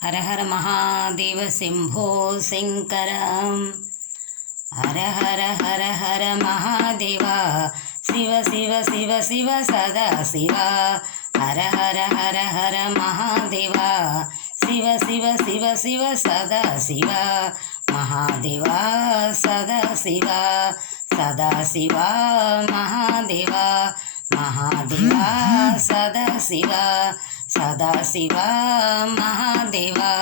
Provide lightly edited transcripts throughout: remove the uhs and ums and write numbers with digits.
हर हर महादेव शंभो शंकर। हर हर हर हर महादेवा शिव शिव शिव शिव सदा शिवा। हर हर हर हर महादेवा शिव शिव शिव शिव सदा शिवा। महादेवा सदा शिवा सदा शिवा। महादेवा महादेवा सदा शिवा सदा शिवा। महादेवा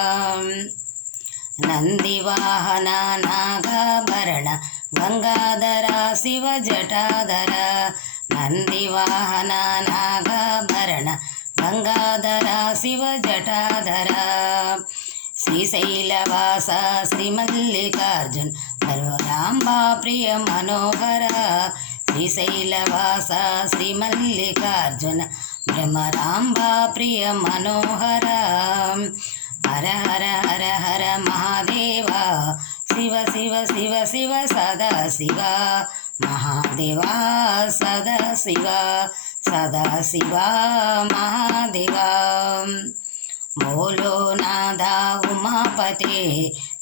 ನಂದಿವಾಹನ ನಾಗಾಭರಣ ಗಂಗಾಧರ ಶಿವ ಜಟಾಧರ। ನಂದಿವಾಹನ ನಾಗಾಭರಣ ಗಂಗಾಧರ ಶಿವ ಜಟಾಧರ। ಶ್ರೀಶೈಲವಾಸ ಶ್ರೀಮಲ್ಲಿಕಾರ್ಜುನ ಭ್ರಮರಾಂಬಾ ಪ್ರಿಯ ಮನೋಹರ। ಶ್ರೀಶೈಲವಾಸ ಶ್ರೀಮಲ್ಲಿಕಾರ್ಜುನ ಭ್ರಮರಾಂಬಾ ಪ್ರಿಯ ಮನೋಹರ। हर हर हर हर महादेवा शिव शिव शिव शिव सदा शिवा। महादेवा सदा शिवा सदा शिवा। महादेवा बोलो नादा उमापते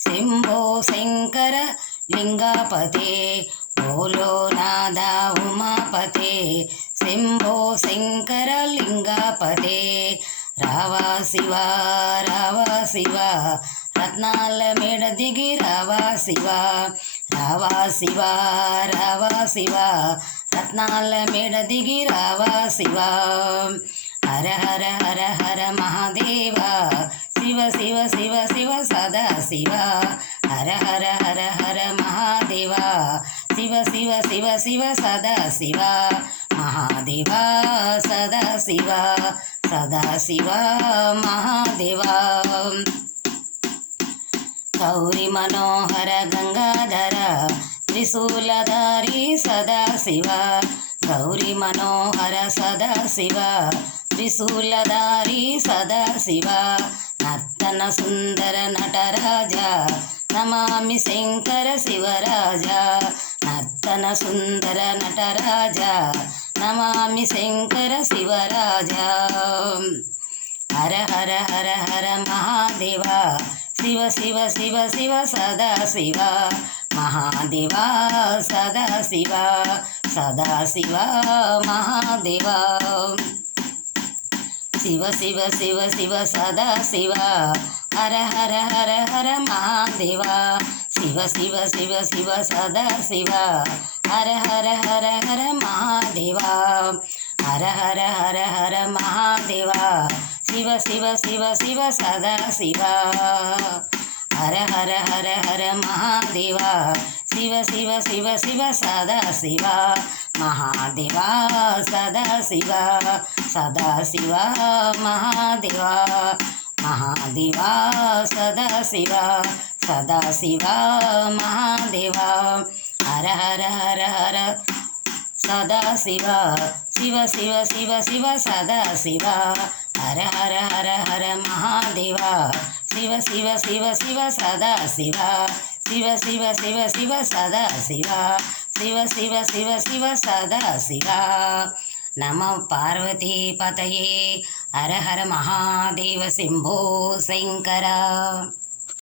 शंभो शंकर लिंगापते। बोलो नादा उमापते शंभो शंकर लिंगापते। రావా శివ రావా శివ రత్నాల మేడ దిగి రావా శివ। రావా శివ రావా శివ రత్నాల మేడ దిగి రావా శివ। హర హర హర హర మహాదేవ శివ శివ శివ శివ సదా శివ। హర హర హర హర మహాదేవ శివ శివ శివ శివ సదా శివ। మహాదేవా సదా శివ सदा शिवा। महादेवा गौरी मनोहर गंगाधर त्रिशूलधारी सदा शिवा। गौरी मनोहर सदा शिवा त्रिशूलधारी सदा शिवा। नर्तन सुंदर नटराजा नमामि शंकर शिवराजा। नर्तन सुंदर नटराजा नमामि शंकर शिवराजा। हर हर हर हर महादेवा शिव शिव शिव शिव सदा शिवा। महादेवा सदा शिवा सदा शिवा। महादेवा शिव शिव शिव शिव सदा शिवा। हर हर हर हर महादेवा शिव शिव शिव शिव सदा शिवा। हर हर हर हर महादेवा हर हर हर हर महादेवा शिव शिव शिव शिव सदा शिवा। हर हर हर हर महादेवा शिव शिव शिव शिव सदा शिवा। महादेवा सदा शिवा सदा शिवा। महादेवा महादेवा सदा शिवा सदा शिवा। महादेवा हर हर हर हर सदा शिवा शिव शिव शिव शिव सदा शिवा। हर हर हर हर महादेवा शिव शिव शिव शिव सदा शिवा। शिव शिव शिव शिव सदा शिवा शिव शिव शिव शिव सदा शिवा। नमो पार्वती पतये हर हर महादेव शंभो शंकर।